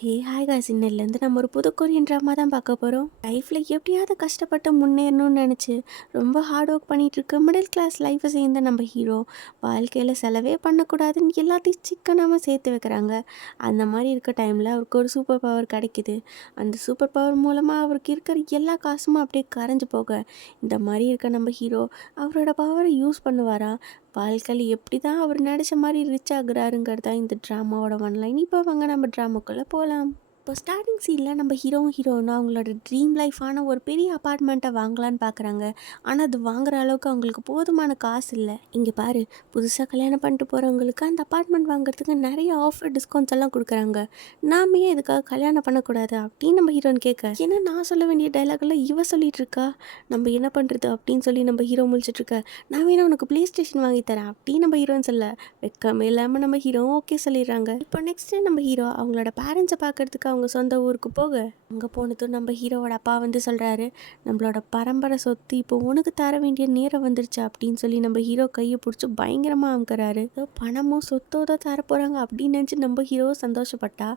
Hi guys, இன்னிலேருந்து நம்ம ஒரு புது கொரியன் ட்ராமா தான் பார்க்க போகிறோம். லைஃப்பில் எப்படியாவது கஷ்டப்பட்டு முன்னேறணும்னு நினச்சி ரொம்ப ஹார்ட் ஒர்க் பண்ணிகிட்டு இருக்க மிடில் கிளாஸ் லைஃப்பை சேர்ந்த நம்ம ஹீரோ வாழ்க்கையில் செலவே பண்ணக்கூடாதுன்னு எல்லாத்தையும் சிக்கனமாக சேர்த்து வைக்கிறாங்க. அந்த மாதிரி இருக்க டைமில் அவருக்கு ஒரு சூப்பர் பவர் கிடைக்கிது. அந்த சூப்பர் பவர் மூலமாக அவருக்கு இருக்கிற எல்லா காசும் அப்படியே கரைஞ்சு போக இந்த மாதிரி இருக்க நம்ம ஹீரோ அவரோட பவரை யூஸ் பண்ணுவாரா? வாழ்க்கையில் எப்படி தான் அவர் நடித்த மாதிரி ரிச் ஆகுறாருங்கிறது தான் இந்த ட்ராமாவோட ஒன்லைன். இப்போ வாங்க நம்ம ட்ராமாக்குள்ளே போகலாம். இப்போ ஸ்டார்டிங் சீனில் நம்ம ஹீரோனா அவங்களோட ட்ரீம் லைஃபான ஒரு பெரிய அப்பார்ட்மெண்ட்டை வாங்கலான்னு பார்க்குறாங்க. ஆனால் அது வாங்குற அளவுக்கு அவங்களுக்கு போதுமான காசு இல்லை. இங்கே பாரு, புதுசாக கல்யாணம் பண்ணிட்டு போகிறவங்களுக்கு அந்த அப்பார்ட்மெண்ட் வாங்குறதுக்கு நிறைய ஆஃபர் டிஸ்கவுண்ட்ஸ் எல்லாம் கொடுக்குறாங்க. நாமே இதுக்காக கல்யாணம் பண்ணக்கூடாது அப்படின்னு நம்ம ஹீரோன்னு கேட்க, ஏன்னா நான் சொல்ல வேண்டிய டைலாக்லாம் இவ சொல்லிட்டு இருக்கா, நம்ம என்ன பண்ணுறது அப்படின்னு சொல்லி நம்ம ஹீரோ முழிச்சிட்டு இருக்க. நான் வேணா உனக்கு ப்ளே ஸ்டேஷன் வாங்கி தரேன் அப்படின்னு நம்ம ஹீரோன்னு சொல்ல, வெக்கமே இல்லாமல் நம்ம ஹீரோ ஓகே சொல்லிடுறாங்க. இப்போ நெக்ஸ்ட்டு நம்ம ஹீரோ அவங்களோட பேரண்ட்ஸை பார்க்கறதுக்கு அவங்க சொந்த ஊருக்கு போக, அங்கே போனதும் நம்ம ஹீரோவோட அப்பா வந்து சொல்கிறாரு, நம்மளோட பரம்பரை சொத்து இப்போ உனக்கு தர வேண்டிய நேரம் வந்துருச்சு அப்படின்னு சொல்லி நம்ம ஹீரோ கையை பிடிச்சி பயங்கரமாக அமுக்கிறாரு. ஏதோ பணமோ சொத்தோ தான் தர போகிறாங்க அப்படின்னு நினச்சி நம்ம ஹீரோ சந்தோஷப்பட்டா,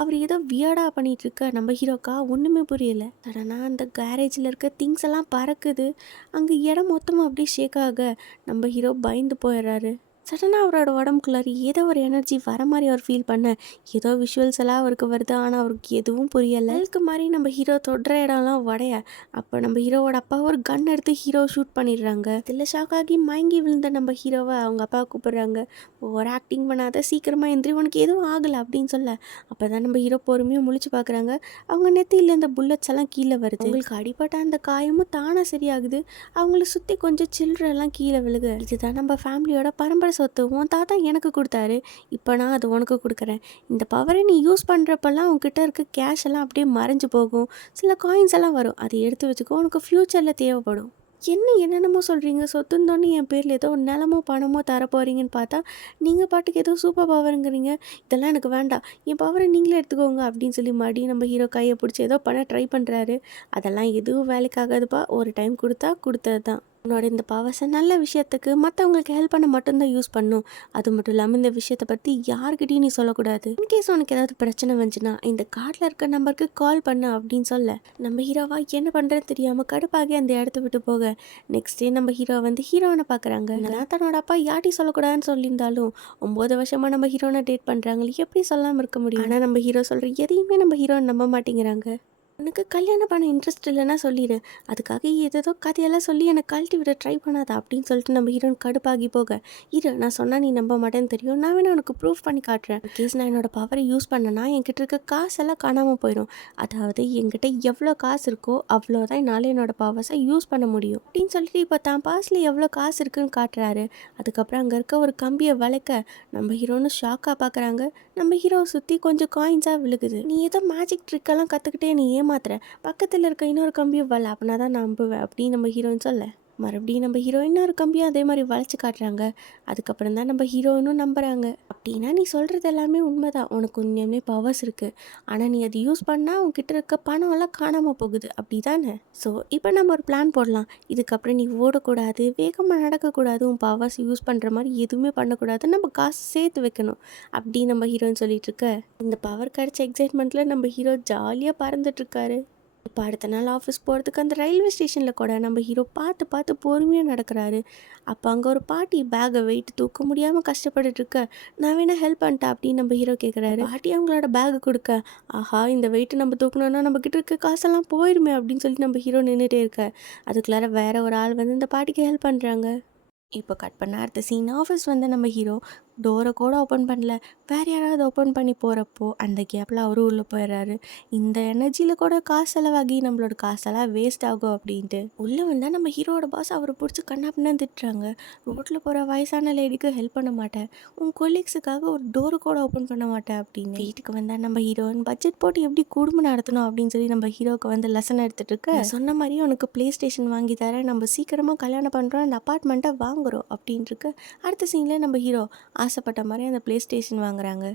அவர் ஏதோ வியர்டாக பண்ணிகிட்டு இருக்க நம்ம ஹீரோக்கா ஒன்றுமே புரியலை. சடனாக அந்த கேரேஜில் இருக்க திங்ஸ் எல்லாம் பறக்குது. அங்கே இடம் மொத்தமாக அப்படியே ஷேக் ஆக நம்ம ஹீரோ பயந்து போயிடுறாரு. சடனாக அவரோட உடம்புக்குள்ளாரி ஏதோ ஒரு எனர்ஜி வர மாதிரி அவர் ஃபீல் பண்ண, ஏதோ விஷுவல்ஸ் எல்லாம் அவருக்கு வருது. ஆனால் அவருக்கு எதுவும் புரியலை. அதுக்கு மாதிரி நம்ம ஹீரோ தொடுற இடம்லாம் உடைய, அப்போ நம்ம ஹீரோவோட அப்பா ஒரு கன் எடுத்து ஹீரோ ஷூட் பண்ணிடுறாங்க. இதில் ஷாக் ஆகி மயங்கி விழுந்த நம்ம ஹீரோவை அவங்க அப்பா கூப்பிடுறாங்க. ஒரு ஆக்டிங் பண்ணாத, சீக்கிரமாக எந்திரி, உனக்கு எதுவும் ஆகலை அப்படின்னு சொல்ல, அப்போ தான் நம்ம ஹீரோ பொறுமையாக முழிச்சு பார்க்குறாங்க. அவங்க நெத்தியில் இந்த புல்லட்ஸ் எல்லாம் கீழே வருது. அவங்களுக்கு அடிப்பட்ட அந்த காயமும் தானாக சரியாகுது. அவங்கள சுற்றி கொஞ்சம் சில்லறெல்லாம் கீழே விழுகு. இதுதான் நம்ம ஃபேமிலியோட பரம்பரை சொத்து, உன் தாத்தா எனக்கு கொடுத்தாரு, இப்போ நான் அது உனக்கு கொடுக்குறேன். இந்த பவரை நீ யூஸ் பண்ணுறப்பெல்லாம் உன்கிட்ட இருக்க கேஷ் எல்லாம் அப்படியே மறைஞ்சு போகும். சில காயின்ஸ் எல்லாம் வரும், அதை எடுத்து வச்சுக்கோ, உனக்கு ஃப்யூச்சரில் தேவைப்படும். என்னென்னமோ சொல்கிறீங்க, சொத்துந்தோன்னு என் பேரில் ஏதோ நிலமோ பணமோ தரப்போகிறீங்கன்னு பார்த்தா நீங்கள் பாட்டுக்கு ஏதோ சூப்பர் பவருங்கிறீங்க. இதெல்லாம் எனக்கு வேண்டாம், என் பவரை நீங்களே எடுத்துக்கோங்க அப்படின்னு சொல்லி மறுபடியும் நம்ம ஹீரோ கையை பிடிச்சி ஏதோ பண்ண ட்ரை பண்ணுறாரு. அதெல்லாம் எதுவும் வேலைக்காகாதுப்பா, ஒரு டைம் கொடுத்தா கொடுத்தது தான். உன்னோட இந்த பவர்ஸை நல்ல விஷயத்துக்கு மற்றவங்களுக்கு ஹெல்ப் பண்ண மட்டும்தான் யூஸ் பண்ணும். அது மட்டும் இல்லாமல் இந்த விஷயத்தை பற்றி யார்கிட்டையும் நீ சொல்லக்கூடாது. இன்கேஸ் உனக்கு ஏதாவது பிரச்சனை வந்துச்சுன்னா இந்த கார்டில் இருக்க நம்பருக்கு கால் பண்ணு அப்படின்னு சொல்ல, நம்ம ஹீரோவா என்ன பண்ணுறதுன்னு தெரியாமல் கடுப்பாகி அந்த இடத்த விட்டு போக, நெக்ஸ்ட் டே நம்ம ஹீரோ வந்து ஹீரோனை பார்க்குறாங்க. நான் தன்னோட அப்பா யார்ட்டையும் சொல்லக்கூடாதுன்னு சொல்லியிருந்தாலும் 9 வருஷமாக நம்ம ஹீரோனை டேட் பண்ணுறாங்களே, எப்படி சொல்லாமல் இருக்க முடியும்? ஆனால் நம்ம ஹீரோ சொல்கிற எதையுமே நம்ம ஹீரோனை நம்ப மாட்டேங்கிறாங்க. உனக்கு கல்யாணம் பண்ண இன்ட்ரெஸ்ட் இல்லைன்னா சொல்லிடு, அதுக்காக ஏதேதோ கதையெல்லாம் சொல்லி எனக்கு கழட்டி விட ட்ரை பண்ணாத அப்படின்னு சொல்லிட்டு நம்ம ஹீரோன் கடுப்பாகி போக, இரு நான் சொன்னால் நீ நம்ப மாட்டேன்னு தெரியும், நான் வேணா உனக்கு ப்ரூஃப் பண்ணி காட்டுறேன். கேஸ் நான் என்னோட பவரை யூஸ் பண்ணேன்னா என்கிட்ட இருக்க காசெல்லாம் காணாமல் போயிடும். அதாவது என்கிட்ட எவ்வளோ காசு இருக்கோ அவ்வளோதான் என்னால் என்னோட பவர்ஸை யூஸ் பண்ண முடியும் அப்படின்னு சொல்லிட்டு இப்போ தான் பாஸில் எவ்வளோ காசு இருக்குன்னு காட்டுறாரு. அதுக்கப்புறம் அங்கே இருக்க ஒரு கம்பியை வளைக்க நம்ம ஹீரோன்னு ஷாக்காக பார்க்குறாங்க. நம்ம ஹீரோவை சுற்றி கொஞ்சம் காயின்ஸாக விழுகுது. நீ ஏதோ மேஜிக் ட்ரிக்கெல்லாம் கற்றுக்கிட்டே நீ ஏமாத்துற, பக்கத்தில் இருக்க இன்னொரு கம்பியும் வள, அப்படின்னா தான் நம்புவேன் அப்படின்னு நம்ம ஹீரோயின் சொல்ல, மறுபடியும் நம்ம ஹீரோ இன்னொரு கம்பியும் அதே மாதிரி வளைச்சி காட்டுறாங்க. அதுக்கப்புறம் தான் நம்ம ஹீரோயினும் நம்புகிறாங்க. அப்படின்னா நீ சொல்கிறது எல்லாமே உண்மைதான், உனக்கு உண்மையுமே பவர்ஸ் இருக்குது, ஆனால் நீ அதை யூஸ் பண்ணால் உன்கிட்ட இருக்க பணம் எல்லாம் காணாமல் போகுது அப்படி தானே? ஸோ இப்போ நம்ம ஒரு பிளான் போடலாம். இதுக்கப்புறம் நீ ஓடக்கூடாது, வேகமாக நடக்கக்கூடாது, உன் பவர்ஸ் யூஸ் பண்ணுற மாதிரி எதுவுமே பண்ணக்கூடாது, நம்ம காசு சேர்த்து வைக்கணும் அப்படின்னு நம்ம ஹீரோன்னு சொல்லிட்டு இருக்க, இந்த பவர் கிடைச்ச எக்ஸைட்மெண்ட்டில் நம்ம ஹீரோ ஜாலியாக பறந்துட்டுருக்காரு. இப்போ அடுத்த நாள் ஆஃபீஸ் போகிறதுக்கு அந்த ரயில்வே ஸ்டேஷனில் கூட நம்ம ஹீரோ பார்த்து பார்த்து பொறுமையாக நடக்கிறாரு. அப்போ அங்கே ஒரு பாட்டி பேக்கை வெயிட் தூக்க முடியாமல் கஷ்டப்பட்டுட்டு இருக்க, நான் வேணா ஹெல்ப் பண்ணிட்டேன் அப்படின்னு நம்ம ஹீரோ கேட்குறாரு. பாட்டி அவங்களோட பேக்கை கொடுக்க, ஆஹா இந்த வெயிட்டு நம்ம தூக்கணும்னா நம்ம கிட்ட இருக்க காசெல்லாம் போயிருமே அப்படின்னு சொல்லி நம்ம ஹீரோ நின்றுட்டே இருக்க, அதுக்குள்ளார வேற ஒரு ஆள் வந்து இந்த பாட்டிக்கு ஹெல்ப் பண்ணுறாங்க. இப்போ கட் பண்ண அடுத்த சீன் ஆஃபீஸ் வந்து நம்ம ஹீரோ டோரை கூட ஓப்பன் பண்ணல, வேறு யாராவது ஓப்பன் பண்ணி போகிறப்போ அந்த கேப்பில் அவரும் உள்ளே போயிடுறாரு. இந்த எனர்ஜியில் கூட காசு செலவாகி நம்மளோட காசெல்லாம் வேஸ்ட் ஆகும் அப்படின்ட்டு உள்ளே வந்தால் நம்ம ஹீரோட பாஸ் அவரை பிடிச்சி கண்ணாப்பின்னா திட்டுறாங்க. ரோட்டில் போகிற வயசான லேடிக்கு ஹெல்ப் பண்ண மாட்டேன், உன் கொலீக்ஸுக்காக ஒரு டோரு கூட ஓப்பன் பண்ண மாட்டேன் அப்படின்னு. வீட்டுக்கு வந்தால் நம்ம ஹீரோயின் பட்ஜெட் போட்டு எப்படி குடும்பம் நடத்தணும் அப்படின்னு சொல்லி நம்ம ஹீரோவுக்கு வந்து லெசன் எடுத்துகிட்டு இருக்க, சொன்ன மாதிரி உனக்கு ப்ளே ஸ்டேஷன் வாங்கி தரேன், நம்ம சீக்கிரமாக கல்யாணம் பண்ணுறோம், அந்த அப்பார்ட்மெண்ட்டை வாங்குகிறோம் அப்படின்ட்டு அடுத்த சீனில் நம்ம ஹீரோ ஆசைப்பட்ட மாதிரி அந்த ப்ளே ஸ்டேஷன் வாங்குறாங்க.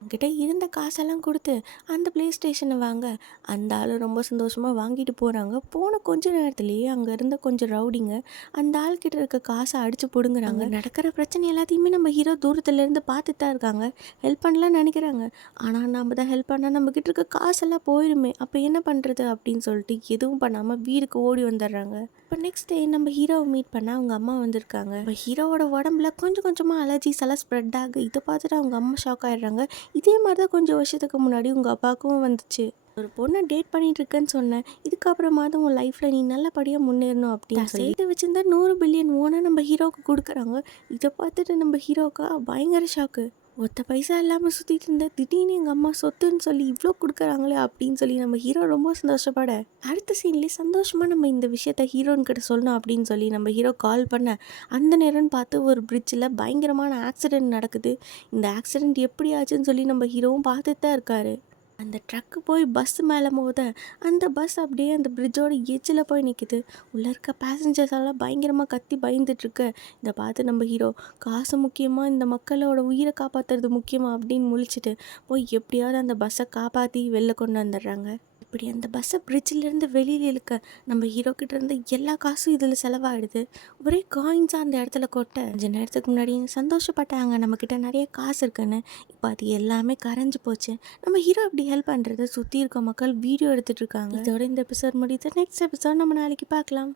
கிட்ட இருந்த காசெல்லாம் கொடுத்து அந்த ப்ளே ஸ்டேஷனை வாங்க அந்த ஆள் ரொம்ப சந்தோஷமாக வாங்கிட்டு போகிறாங்க. போன கொஞ்ச நேரத்துலேயே அங்கே இருந்த கொஞ்சம் ரவுடிங்க அந்த ஆள்கிட்ட இருக்க காசை அடித்து பிடுங்குறாங்க. நடக்கிற பிரச்சனை எல்லாத்தையுமே நம்ம ஹீரோ தூரத்துலேருந்து பார்த்துட்டு தான் இருக்காங்க. ஹெல்ப் பண்ணலாம்னு நினைக்கிறாங்க. ஆனால் நம்ம தான் ஹெல்ப் பண்ணால் நம்மக்கிட்ட இருக்க காசெல்லாம் போயிடுமே, அப்போ என்ன பண்ணுறது அப்படின்னு சொல்லிட்டு எதுவும் பண்ணாமல் வீட்டுக்கு ஓடி வந்துடுறாங்க. இப்போ நெக்ஸ்ட் டே நம்ம ஹீரோவை மீட் பண்ண அவங்க அம்மா வந்திருக்காங்க. இப்போ ஹீரோவோட உடம்புல கொஞ்சம் கொஞ்சமாக அலர்ஜிஸ் எல்லாம் ஸ்ப்ரெட் ஆகு. இதை பார்த்துட்டு அவங்க அம்மா ஷாக் ஆயிடுறாங்க. இதே மாதிரி தான் கொஞ்சம் வருஷத்துக்கு முன்னாடி உங்கள் அப்பாவுக்கும் வந்துச்சு. ஒரு பொண்ணை டேட் பண்ணிட்டு இருக்கேன்னு சொன்னேன், இதுக்கப்புறமா தான் உன் லைஃப்பில் நீ நல்லபடியாக முன்னேறணும் அப்படின்னு சேர்த்து வச்சிருந்தா 100 பில்லியன் ஓனை நம்ம ஹீரோவுக்கு கொடுக்குறாங்க. இதை பார்த்துட்டு நம்ம ஹீரோக்கா பயங்கர ஷாக்கு. ஒத்த பைசா இல்லாமல் சுற்றிட்டு இருந்த திடீர்னு எங்கள் அம்மா சொத்துன்னு சொல்லி இவ்வளோ கொடுக்குறாங்களே அப்படின்னு சொல்லி நம்ம ஹீரோ ரொம்ப சந்தோஷப்பட, அடுத்த சீன்லேயே சந்தோஷமாக நம்ம இந்த விஷயத்த ஹீரோன்கிட்ட சொல்லணும் அப்படின்னு சொல்லி நம்ம ஹீரோ கால் பண்ண, அந்த நேரம்னு பார்த்து ஒரு பிரிட்ஜில் பயங்கரமான ஆக்சிடென்ட் நடக்குது. இந்த ஆக்சிடென்ட் எப்படி ஆச்சுன்னு சொல்லி நம்ம ஹீரோவும் பார்த்துட்டு தான் இருக்காரு. அந்த ட்ரக்கு போய் பஸ் மேலே மோத அந்த பஸ் அப்படியே அந்த பிரிட்ஜோட எட்ஜில் போய் நிற்கிது. உள்ளே இருக்க பேசஞ்சர்ஸ் எல்லாம் பயங்கரமாக கத்தி பயந்துட்டுருக்கு. இதை பார்த்து நம்ம ஹீரோ காசு முக்கியமாக இந்த மக்களோட உயிரை காப்பாற்றுறது முக்கியமாக அப்படின்னு முழிச்சிட்டு போய் எப்படியாவது அந்த பஸ்ஸை காப்பாற்றி வெளில கொண்டு வந்துடுறாங்க. இப்படி அந்த பஸ்ஸை பிரிட்ஜிலேருந்து வெளியில் இழுக்க நம்ம ஹீரோக்கிட்ட இருந்து எல்லா காசும் இதில் செலவாகிடுது. ஒரே காயின்ஸாக அந்த இடத்துல கொட்ட கொஞ்ச நேரத்துக்கு முன்னாடி சந்தோஷப்பட்டாங்க நம்மக்கிட்ட நிறைய காசு இருக்குன்னு. இப்போ அது எல்லாமே கரைஞ்சி போச்சு. நம்ம ஹீரோ அப்படி ஹெல்ப் பண்ணுறத சுற்றி இருக்க மக்கள் வீடியோ எடுத்துகிட்டு இருக்காங்க. இதோட இந்த எபிசோட் முடியுது. நெக்ஸ்ட் எபிசோட் நம்ம நாளைக்கு பார்க்கலாம்.